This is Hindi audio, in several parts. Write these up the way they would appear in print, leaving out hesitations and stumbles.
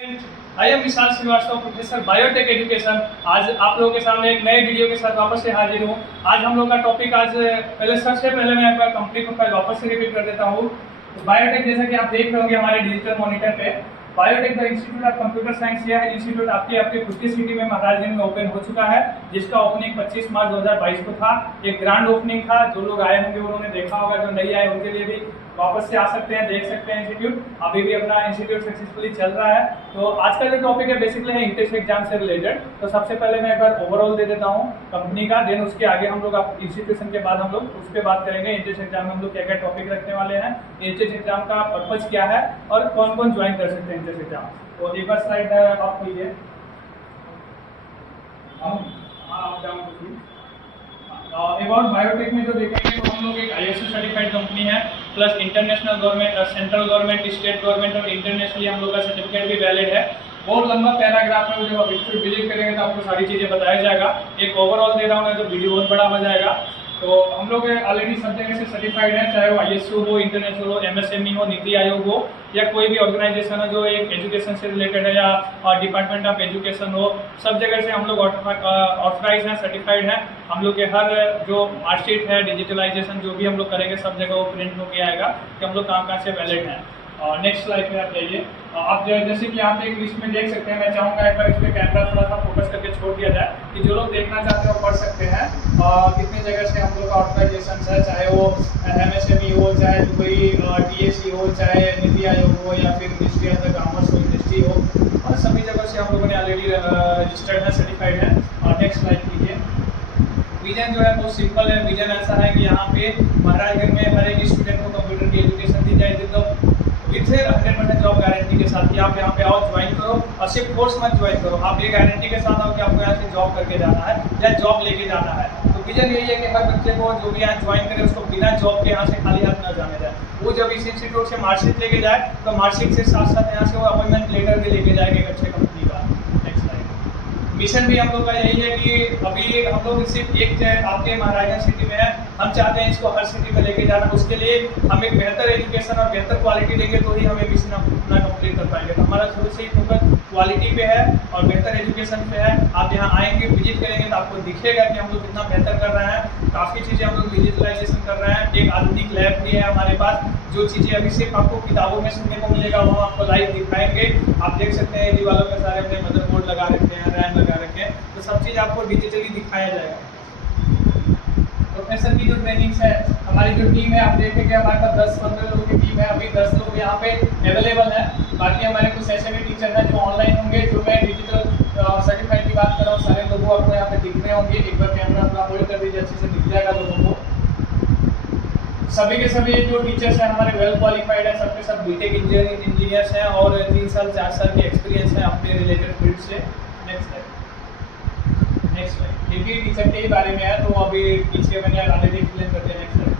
I am Vishal Srivastava, professor biotech education. आज आप लोगों के सामने एक नए वीडियो के साथ वापस से हाजिर हूँ। आज हम लोग का टॉपिक सबसे पहले मैं एक बार कंपनी प्रोफाइल वापस से रिपीट कर देता हूँ। बायोटेक, जैसा कि आप देख रहे होंगे हमारे डिजिटल मॉनिटर पे, biotech the institute of computer science, यह इंस्टीट्यूट आपके खुद की सिटी में महाराजगंज में ओपन हो चुका है, जिसका ओपनिंग 25 मार्च 2022 को था। एक ग्रांड ओपनिंग था। जो लोग आए होंगे उन्होंने देखा होगा, जो नहीं आए उनके लिए भी वापस से आ सकते हैं, देख सकते हैं। इंस्टीट्यूट अभी भी अपना इंस्टीट्यूट सक्सेसफुली चल रहा है। तो आज का जो टॉपिक है बेसिकली है इंट्रेंस एग्जाम से रिलेटेड। तो सबसे पहले मैं एक बार ओवरऑल दे देता हूँ कंपनी का, देन उसके आगे हम लोग इंस्टीट्यूशन के बाद हम लोग उस पर बात करेंगे। इंट्रेंस एग्जाम में हम लोग क्या क्या टॉपिक रखने वाले हैं, इंट्रेंस एग्जाम का पर्पज क्या है और कौन कौन ज्वाइन कर सकते हैं इंट्रेंस एग्जाम। तो एक बार स्लाइड आप कीजिए। अबाउट बायोटेक में जो देखेंगे तो हम लोग एक ISO सर्टिफाइड कंपनी है, plus international government, central government, state government और इंटरनेशनली हम लोग का सर्टिफिकेट भी वैलिड है। बहुत लंबा पैराग्राफ है, जब आप इसको विजिट करेंगे तो आपको सारी चीज़ें बताया जाएगा। एक ओवरऑल दे रहा हूँ, तो वीडियो बहुत बड़ा हो जाएगा। तो हम लोग ऑलरेडी सब जगह से सर्टिफाइड है, चाहे वो ISO हो, इंटरनेशनल हो, MSME हो, नीति आयोग हो, या कोई भी ऑर्गेनाइजेशन हो जो एक एजुकेशन से रिलेटेड है, या डिपार्टमेंट ऑफ एजुकेशन हो, सब जगह से हम लोग ऑथराइज हैं, सर्टिफाइड हैं। हम लोग के हर जो मार्कशीट है, डिजिटलाइजेशन जो भी हम लोग करेंगे, सब जगह वो प्रिंट होकर आएगा कि हम लोग कहाँ से वैलिड हैं। नेक्स्ट स्लाइड पे आप जाइए। आप जैसे कि आप एक लिस्ट में देख सकते हैं, मैं चाहूँगा एक बार इस पर कैमरा थोड़ा सा फोकस करके छोड़ दिया जाए कि जो लोग देखना चाहते हैं वो पढ़ सकते हैं। कितनी जगह से हम लोग का ऑर्गेनाइजेशन है, चाहे वो MSME हो, चाहे दुबई TAC हो, चाहे नीति आयोग हो, या फिर मिनिस्ट्री ऑफ द कॉमर्स हो, इंडस्ट्री हो, और सभी जगह से हम लोगों ने ऑलरेडी रजिस्टर्ड है, सर्टिफाइड है। और नेक्स्ट स्लाइड कीजिए। विजन जो है बहुत सिंपल है। विजन ऐसा है कि यहाँ पे महाराजगंज में हर एक स्टूडेंट को कंप्यूटर की एजुकेशन दी जाए विथ 100% जॉब गारंटी के साथ कि आप यहाँ पे आओ, ज्वाइन करो, और सिर्फ कोर्स मत ज्वाइन करो, आप ये गारंटी के साथ आओ कि आपको यहाँ से जॉब करके जाना है या जॉब लेके जाना है। तो विजन यही है कि हर बच्चे को जो भी यहाँ ज्वाइन करे उसको बिना जॉब के यहाँ से खाली हाथ न जाने जाए। वो जब इस इंस्टीट्यूट से मार्कशीट लेके जाए तो मार्कशीट से साथ साथ यहाँ से वो अपॉइंटमेंट लेटर भी लेके जाएगा एक अच्छे कंपनी का। Next slide. मिशन भी हम लोग का यही है कि अभी हम लोग सिर्फ एक आपके महाराजगंज सिटी में है, हम चाहते हैं इसको हर सिटी में लेके जाना। उसके लिए हम एक बेहतर एजुकेशन और बेहतर क्वालिटी देंगे तो ही हमें मिशन अपना कंप्लीट कर पाएंगे। तो हमारा शुरू से ही फोकस क्वालिटी पे है और बेहतर एजुकेशन पे है। आप यहाँ आएंगे, विजिट करेंगे तो आपको दिखेगा कि हम लोग कितना बेहतर कर रहे हैं। काफ़ी चीज़ें हम लोग डिजिटलाइजेशन कर रहे हैं। एक आधुनिक लैब भी है हमारे पास। जो चीज़ें अभी सिर्फ आपको किताबों में सुनने को मिलेगा वो आपको लाइव दिखाएंगे। आप देख सकते हैं दीवारों में सारे अपने मदरबोर्ड लगा रखे हैं, रैम लगा रखे हैं, तो सब चीज़ आपको डिजिटली दिखाया जाएगा। प्रोफेसर की जो ट्रेनिंग्स है, हमारी जो टीम है, आप देखेंगे हमारे पास 10-15 लोगों की टीम है। अभी 10 लोग यहाँ पे अवेलेबल है। बाकी हमारे कुछ ऐसे भी टीचर हैं जो ऑनलाइन होंगे। जो मैं डिजिटल सर्टिफाइड की बात कर रहा हूँ, सारे लोगों आपको यहाँ पे दिख रहे होंगे। एक बार कैमरा अपना होल्ड कर दीजिए, अच्छे से दिख जाएगा लोगों को। सभी के सभी जो टीचर्स हैं हमारे वेल क्वालिफाइड है, सबके सब बीटेक इंजीनियर्स हैं और 3 साल 4 साल के एक्सपीरियंस है अपने रिलेटेड फील्ड से। Next slide. देखिए टीचर के ही बारे में है, तो अभी पीछे मैंने ऑलरेडी एक्सप्लेन कर दिया। Next slide.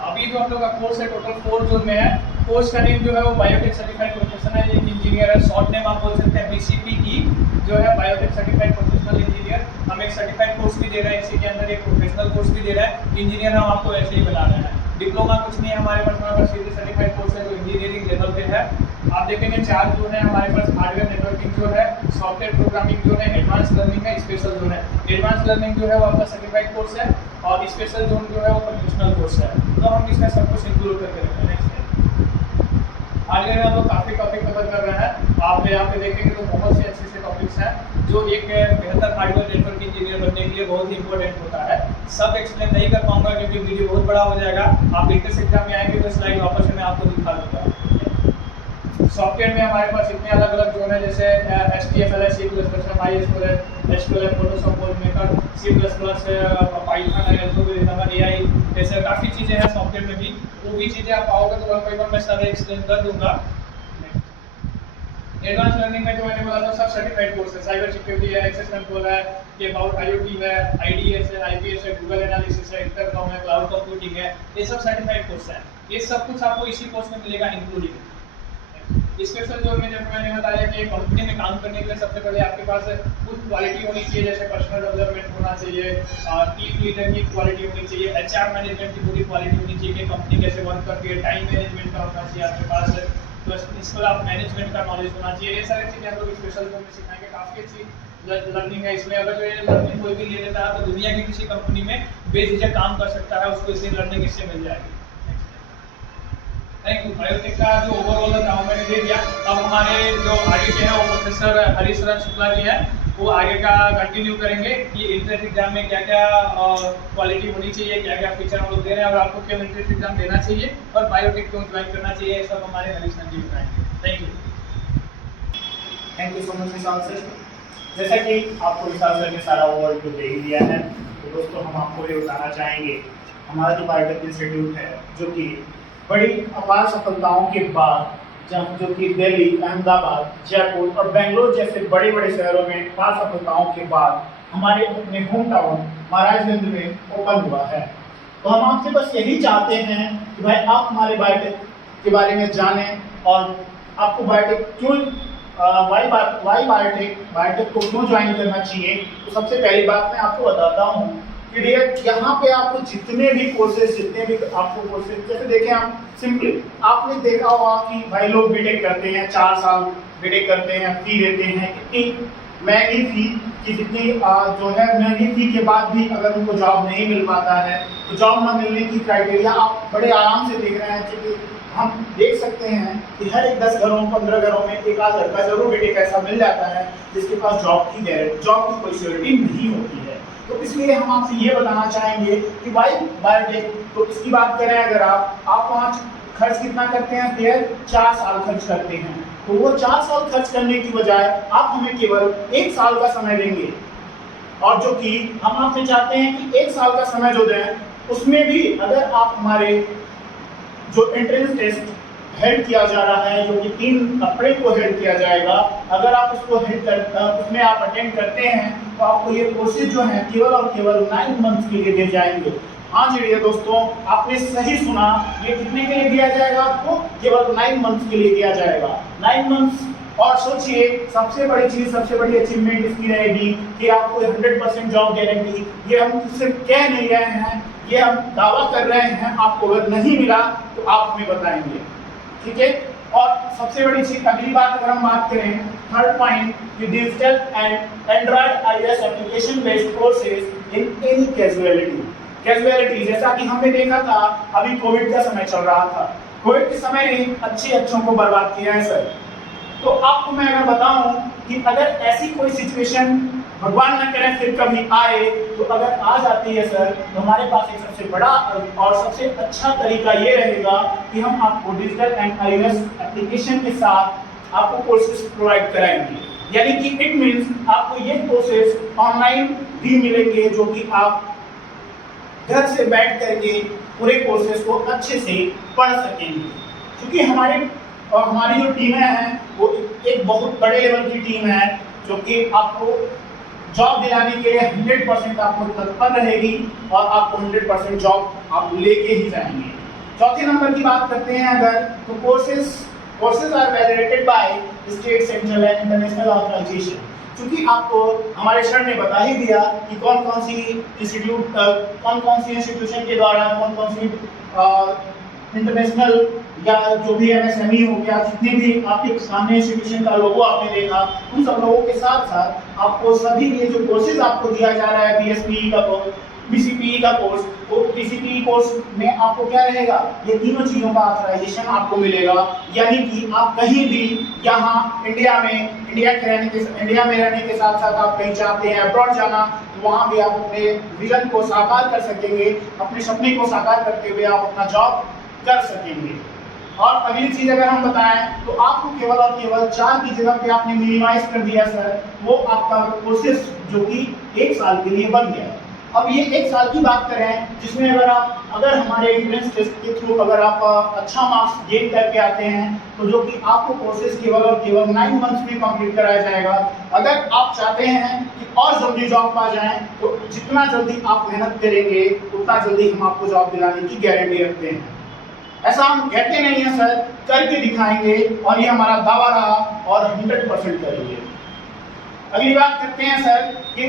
अभी जो हम लोग का कोर्स है टोटल 4 जोन में है। कोर्स का नेम जो है वो बायोटेक सर्टिफाइड प्रोफेशनल इंजीनियर है। शॉर्ट नेम आप बोल सकते हैं BCPE, जो है बायोटेक सर्टिफाइड प्रोफेशनल इंजीनियर। हम एक सर्टिफाइड कोर्स भी दे रहे हैं, इसी के अंदर एक प्रोफेशनल कोर्स भी दे रहे हैं। इंजीनियर हम आपको ऐसे ही बना रहे हैं। डिप्लोमा कुछ नहीं है हमारे पास, सीधे सर्टिफाइड कोर्स है जो इंजीनियरिंग लेवल पे है। आप देखेंगे 4 जोन है हमारे पास। हार्डवेयर नेटवर्किंग जोन है, सॉफ्टवेयर प्रोग्रामिंग जोन है, एडवांस लर्निंग है, स्पेशल जोन है। एडवांस लर्निंग जो है वो आपका सर्टिफाइड कोर्स है और स्पेशल जोन जो है वो प्रोफेशनल कोर्स है। तो हम इसमें सब कुछ इंक्लूड करके रखते हैं। हार्डवेयर में हम लोग काफ़ी टॉपिक कवर कर रहे हैं। आप यहाँ पे देखेंगे तो बहुत से अच्छे से टॉपिक्स हैं जो एक बेहतर हार्डवेयर नेटवर्क इंजीनियर बनने के लिए बहुत ही इंपॉर्टेंट होता है। सब एक्सप्लेन नहीं कर पाऊंगा क्योंकि वीडियो बहुत बड़ा हो जाएगा। आप इंट्रेंस एग्जाम में आएंगे तो स्लाइड वापस से मैं आपको दिखा दूंगा। सॉफ्टवेयर में हमारे पास इतने अलग अलग जोन है, जैसे HTML है, C++ है, MySQL है, SQL है, फोटोशॉप, मेकर, C++, पाइथन है, एल्गोरिथम है, AI, जैसे काफ़ी चीज़ें हैं सॉफ्टवेयर में भी। वो भी चीज़ें आप आओगे तो वन बाई वन मैं सारे एक्सप्लेन कर दूंगा। एडवांस लर्निंग में जो मैंने बोला था सब सर्टिफाइड कोर्स है। साइबर सिक्योरिटी है, एक्सेस कंट्रोल है, ये अबाउट IoT है, IDS है, IPS है, गूगल एनालिसिस है, इंटरकॉम है, क्लाउड कंप्यूटिंग है, ये सब सर्टिफाइड कोर्स है। ये सब कुछ आपको इसी कोर्स में मिलेगा इंक्लूडिंग। स्पेशल जोन में जैसे मैंने बताया कि कंपनी में काम करने के लिए सबसे पहले आपके पास कुछ क्वालिटी होनी चाहिए, जैसे पर्सनल डेवलपमेंट होना चाहिए, टीम लीडर की क्वालिटी होनी चाहिए, HR मैनेजमेंट की पूरी क्वालिटी होनी चाहिए कि कंपनी कैसे वर्क करती है, टाइम मैनेजमेंट का होना चाहिए आपके पास। प्लस इसके बाद मैनेजमेंट का नॉलेज होना चाहिए। ये सारी चीज़ें हम लोग स्पेशल रूम में सिखाएंगे। काफ़ी अच्छी लर्निंग है इसमें। अगर जो ये लर्निंग कोई भी ले लेता है तो दुनिया की किसी कंपनी में बेझिझक काम कर सकता है, उसको इसकी लर्निंग इससे मिल जाएगी। Thank you. बायोटेक का जो ओवरऑल काम मैंने दे दिया। अब हमारे जो आगे के हैं वो प्रोफेसर हरीश रंजन शुक्ला जी हैं, वो आगे का कंटिन्यू करेंगे कि एंट्रेंस एग्जाम में क्या क्या क्वालिटी होनी चाहिए, क्या क्या फीचर हम लोग दे रहे हैं और आपको क्यों एंट्रेंस एग्जाम देना चाहिए और बायोटेक क्यों ज्वाइन करना चाहिए, ये सब हमारे हरीश रंजन जी बताएंगे। Thank you. Thank you so much Vishal sir. जैसा कि आपको विशाल सर ने सारा ओवरव्यू दे ही दिया है, तो दोस्तों हम आपको ये बताना चाहेंगे हमारा जो बायोटेक इंस्टीट्यूट है, जो कि बड़ी अपार सफलताओं के बाद जो कि दिल्ली, अहमदाबाद, जयपुर और बेंगलोर जैसे बड़े बड़े शहरों में अपार सफलताओं के बाद हमारे अपने होम टाउन महाराजगंज में ओपन हुआ है। तो हम आपसे बस यही चाहते हैं कि भाई आप हमारे बायोटेक के बारे में जानें और आपको बायोटेक क्यों वाई बायोटेक को क्यों ज्वाइन करना चाहिए। तो सबसे पहली बात मैं आपको बताता हूँ कि यहाँ पे आपको जितने भी कोर्सेज जैसे देखें आप सिंपली आपने देखा होगा कि भाई लोग बीटेक करते हैं, 4 साल बीटेक करते हैं, फी देते हैं इतनी महंगी फी कि जितनी जो है महंगी फी के बाद भी अगर उनको जॉब नहीं मिल पाता है तो जॉब न मिलने की क्राइटेरिया आप बड़े आराम से देख रहे हैं। क्योंकि हम देख सकते हैं कि हर एक 10 घरों 15 घरों में एक आध लड़का जरूर बीटेक ऐसा मिल जाता है जिसके पास जॉब की कोई सिक्योरिटी नहीं होती है। तो इसलिए हम आपसे ये बताना चाहेंगे कि वाई बायोटेक, तो इसकी बात करें अगर आप वहाँ खर्च कितना करते हैं, फिर 4 साल खर्च करते हैं। तो वो 4 साल खर्च करने की बजाय आप हमें केवल 1 साल का समय देंगे और जो कि हम आपसे चाहते हैं कि 1 साल का समय जो दें उसमें भी अगर आप हमारे जो एंट्रेंस टेस्ट हेल्ड किया जा रहा है, जो कि 3 अप्रैल को हेल्ड किया जाएगा, अगर आप उसको उसमें आप अटेंड करते हैं तो आपको ये कोर्सेज जो हैं केवल और केवल 9 मंथ्स के लिए दिए जाएंगे। हाँ जी दोस्तों, आपने सही सुना, ये कितने के लिए दिया जाएगा आपको? केवल 9 मंथ्स के लिए दिया जाएगा, 9 मंथ्स। और सोचिए सबसे बड़ी चीज, सबसे बड़ी अचीवमेंट इसकी रहेगी कि आपको 100% जॉब गारंटी। ये हम सिर्फ कह नहीं रहे हैं, ये हम दावा कर रहे हैं। आपको अगर नहीं मिला तो आप हमें बताएंगे, ठीक है। और सबसे बड़ी चीज अगली बात अगर हम बात करें, third point, digital and Android iOS application based courses in any casualty. जैसा कि हमने देखा था अभी कोविड का समय चल रहा था, कोविड के समय ने अच्छों को बर्बाद किया है सर। तो आपको मैं अगर बताऊं कि अगर ऐसी कोई सिचुएशन भगवान न करे फिर कभी आए, तो अगर आ जाती है सर, तो हमारे पास एक सबसे बड़ा और सबसे अच्छा तरीका ये रहेगा कि हम आपको डिजिटल एंड आईओएस एप्लीकेशन के साथ आपको कोर्सेज प्रोवाइड कराएंगे। यानी कि इट मींस आपको ये कोर्सेज ऑनलाइन भी मिलेंगे, जो कि आप घर से बैठ करके पूरे कोर्सेज को अच्छे से पढ़ सकेंगे। क्योंकि हमारी जो टीमें हैं वो एक बहुत बड़े लेवल की टीम है, जो कि आपको जॉब दिलाने के लिए 100% आपको तत्पर रहेगी और आपको 100% जॉब आप लेके ही जाएंगे। चौथे नंबर की बात करते हैं अगर, तो courses are validated by state, central and international organisation. क्योंकि आपको हमारे सर ने बता ही दिया कि कौन कौन सी इंस्टीट्यूशन के द्वारा कौन सी इंटरनेशनल या जो भी MSME हो गया, जितने भी आपके सामने इंस्टीट्यूशन का लोगो आपने देखा, उन सब लोगों के साथ साथ आपको सभी ये जो कोर्सेज आपको दिया जा रहा है, BSPE का कोर्स, BCPE का कोर्स, वो BCPE कोर्स में आपको क्या रहेगा, ये तीनों चीज़ों का ऑथराइजेशन आपको मिलेगा। यानी कि आप कहीं भी यहाँ इंडिया में रहने के साथ साथ आप कहीं चाहते हैं अब्रॉड जाना, तो वहाँ भी आप अपने विजन को साकार कर सकेंगे, अपने सपने को साकार करते हुए आप अपना जॉब कर सकेंगे। और अगली चीज अगर हम बताएं तो आपको केवल और केवल 4 की जगह पे आपने मिनिमाइज कर दिया सर, वो आपका कोर्सेज जो कि 1 साल के लिए बन गया। अब ये 1 साल की बात करें, जिसमें अगर हमारे एंट्रेंस टेस्ट के थ्रू अगर आप अच्छा मार्क्स गेन करके आते हैं, तो जो कि आपको कोर्सेज केवल और केवल 9 मंथ्स में कंप्लीट कराया जाएगा। अगर आप चाहते हैं कि और जल्दी जॉब पा जाएं, तो जितना जल्दी आप मेहनत करेंगे उतना जल्दी हम आपको जॉब दिलाने की गारंटी रखते हैं। ऐसा हम कहते नहीं है सर, करके दिखाएंगे और ये हमारा दावा रहा और 100% करेंगे। अगली बात करते हैं सर कि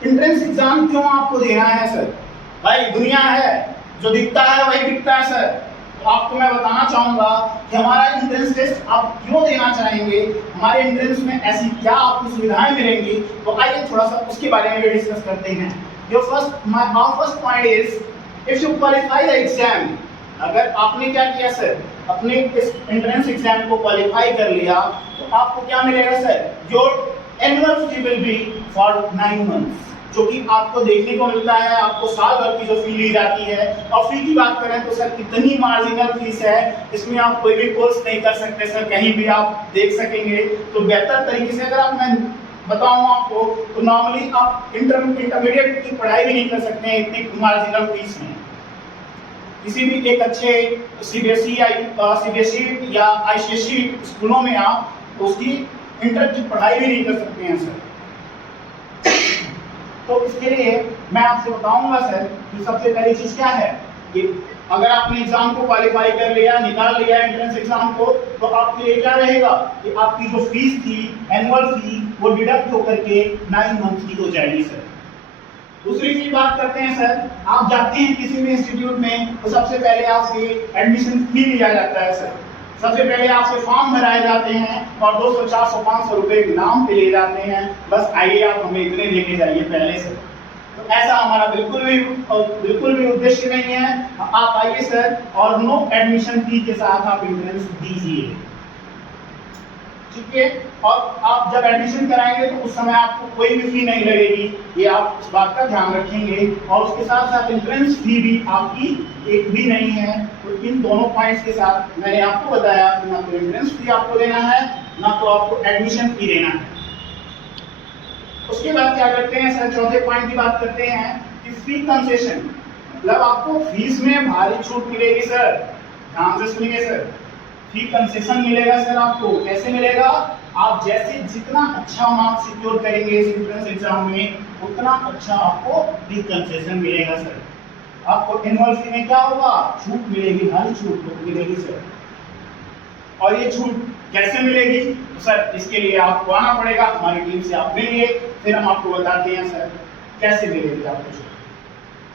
एंट्रेंस एग्जाम क्यों आपको देना है सर? भाई दुनिया है, जो दिखता है वही दिखता है सर। तो आपको मैं बताना चाहूंगा कि हमारा एंट्रेंस टेस्ट आप क्यों देना चाहेंगे, हमारे एंट्रेंस में ऐसी क्या आपको सुविधाएं मिलेंगी। तो आइए थोड़ा सा उसके बारे में भी डिस्कस करते हैं। our first point is if you qualify the exam, अगर आपने क्या किया सर, अपने इस एंट्रेंस एग्जाम को क्वालिफाई कर लिया तो आपको क्या मिलेगा sir, your annual fee will be for 9 months, जो कि आपको देखने को मिलता है। आपको साल भर की जो फी ली जाती है, और फी की बात करें तो सर इतनी मार्जिनल फीस है, इसमें आप कोई भी कोर्स नहीं कर सकते सर, कहीं भी आप देख सकेंगे। तो बेहतर तरीके से अगर मैं बताऊं आपको तो नॉर्मली आप इंटरमीडिएट की पढ़ाई भी नहीं कर सकते हैं इतनी मार्जिनल फीस में। किसी भी एक अच्छे सीबीएसई या आईसीएसई स्कूलों में आप उसकी इंटर की पढ़ाई भी नहीं कर सकते हैं सर। तो इसके लिए मैं आपसे बताऊंगा सर कि सबसे पहली चीज क्या है कि अगर आपने एग्जाम को क्वालिफाई कर लिया, निकाल लिया एंट्रेंस एग्जाम को, तो आपके लिए क्या रहेगा कि आपकी जो फीस थी, एनुअल फी, वो डिडक्ट होकर के 9 months की हो जाएगी सर। दूसरी चीज बात करते हैं सर, आप जाते हैं किसी भी इंस्टीट्यूट में तो सबसे पहले आपसे एडमिशन फी लिया जाता है सर। सबसे पहले आपसे फॉर्म भराए जाते हैं और 200, 400, 500 रुपए नाम पे ले जाते हैं, बस आइए आप हमें इतने लेके जाइए पहले से। तो ऐसा हमारा बिल्कुल भी उद्देश्य नहीं है। आप आइए सर और नो एडमिशन फी के साथ आप एंट्रेंस दीजिए, ठीक है। और आप जब एडमिशन कराएंगे तो उस समय आपको कोई भी फी नहीं लगेगी, ये आप इस बात का ध्यान रखेंगे। और उसके साथ साथ एंट्रेंस फी भी आपकी एक भी नहीं है। तो इन दोनों पॉइंट्स के साथ मैंने आपको बताया कि ना तो एंट्रेंस फी आपको देना है, ना तो आपको एडमिशन फी देना है। उसके बाद क्या करते हैं सर, चौथे पॉइंट की बात करते हैं कि फी कंसेशन, मतलब आपको फीस में भारी छूट मिलेगी सर। ध्यान से सुनिए सर, फी कंसेशन मिलेगा सर आपको। कैसे मिलेगा, आप जैसे जितना अच्छा मार्क्स सिक्योर करेंगे इस एंट्रेंस एग्जाम में, उतना अच्छा आपको फी कंसेशन मिलेगा सर। आपको एनुअल फी में क्या होगा, छूट मिलेगी, भारी छूट मिलेगी सर। और ये छूट कैसे मिलेगी, तो सर इसके लिए आपको आना पड़ेगा, हमारी टीम से आप मिलिए, फिर हम आपको बताते हैं सर कैसे मिलेगी आपको छूट।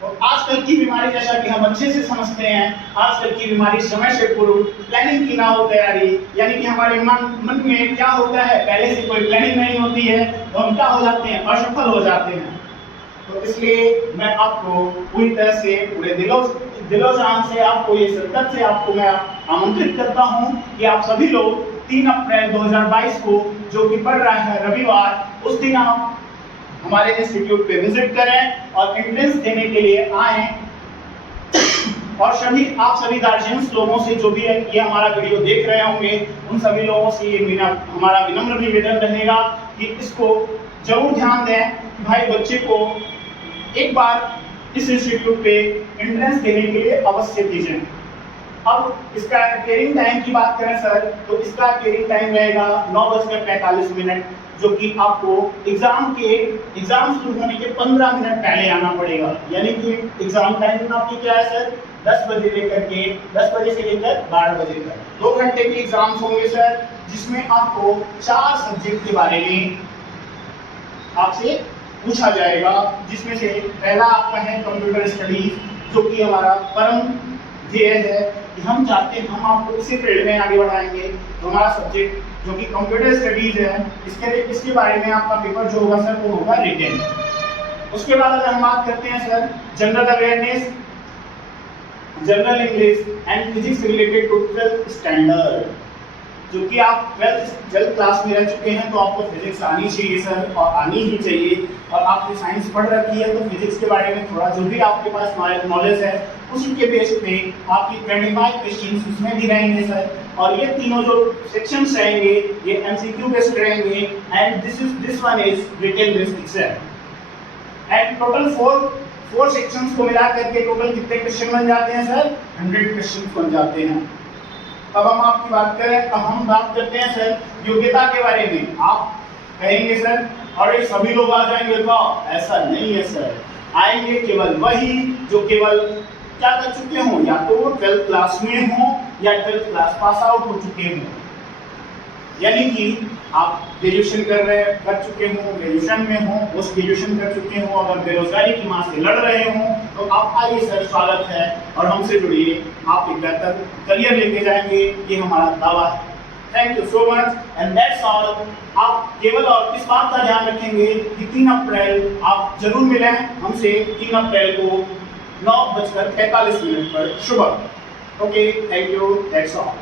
तो आजकल की बीमारी, जैसा कि हम अच्छे से समझते हैं, आजकल की बीमारी समय से पूर्व प्लानिंग की ना हो तैयारी, यानी कि हमारे मन में क्या होता है, पहले से कोई प्लानिंग नहीं होती है तो हम क्या हो जाते हैं, असफल हो जाते हैं। तो इसलिए मैं आपको पूरी तरह से पूरे दिलो जान से आपको ये शिद्दत से आपको मैं आमंत्रित करता हूं कि आप सभी लोग 3 अप्रैल 2022 को, जो कि पड़ रहा है रविवार, उस दिन आप हमारे इंस्टीट्यूट पे विजिट करें और एंट्रेंस देने के लिए आएं। और आप सभी गार्जियंस लोगों से, जो भी ये हमारा वीडियो देख रहे होंगे, उन सभी लोगों से ये हमारा विनम्र निवेदन रहेगा कि इसको जरूर ध्यान दें कि भाई बच्चे को एक बार इस इंस्टीट्यूट पे एंट्रेंस देने के लिए अवश्य भेजें। अब इसका अपियरिंग टाइम की बात करें सर, तो इसका अपियरिंग टाइम रहेगा 9:45, जो कि आपको एग्जाम शुरू होने के 15 मिनट पहले आना पड़ेगा। यानी कि एग्जाम टाइम आपकी क्या है सर, 10 बजे से लेकर 12 बजे तक 2 घंटे के एग्जाम्स होंगे सर, जिसमें आपको 4 सब्जेक्ट के बारे में आपसे पूछा जाएगा, जिसमें से पहला आपका है कंप्यूटर स्टडीज, जो कि हमारा परम ध्येय है कि हम चाहते हैं हम आपको इसी फील्ड में आगे बढ़ाएंगे। तो हमारा सब्जेक्ट जो कि कंप्यूटर स्टडीज है, इसके बारे में आपका पेपर जो होगा सर वो होगा रिटन। उसके बाद अगर हम बात करते हैं sir general awareness, general English and physics related to 12th standard, जो कि आप 12th क्लास में रह चुके हैं तो आपको फिजिक्स आनी चाहिए सर, और आनी ही चाहिए। और आपने साइंस पढ़ रखी है तो फिजिक्स के बारे में थोड़ा जो भी आपके पास नॉलेज है, उसी के बेस पे आपकी 25 क्वेश्चंस उसमें भी रहेंगे सर। और ये तीनों जो सेक्शंस रहेंगे ये एमसीक्यू बेस्ड रहेंगे, and this one is written based exam. And total 4 sections को मिला करके टोटल कितने क्वेश्चन बन जाते हैं सर, 100 क्वेश्चन बन जाते हैं। अब हम आपकी बात करें, अब हम बात करते हैं सर योग्यता के बारे में। आप कहेंगे सर अरे सभी लोग आ जाएंगे, तो ऐसा नहीं है सर। आएंगे केवल वही जो केवल क्या कर चुके हों, या तो 12th क्लास में हो या 12th क्लास पास आउट हो चुके हों। यानी कि आप ग्रेजुएशन कर चुके हों, ग्रेजुएशन में हों, पोस्ट ग्रेजुएशन कर चुके हों, अगर बेरोजगारी की मार से लड़ रहे हों तो आप आइए सर, स्वागत है और हमसे जुड़िए, आप एक बेहतर करियर लेके जाएंगे, ये हमारा दावा है। Thank you so much and that's all. आप केवल और इस बात का ध्यान रखेंगे कि 3 अप्रैल आप जरूर मिलें हमसे, 3 अप्रैल को 9:45 पर सुबह। Okay, thank you, that's all.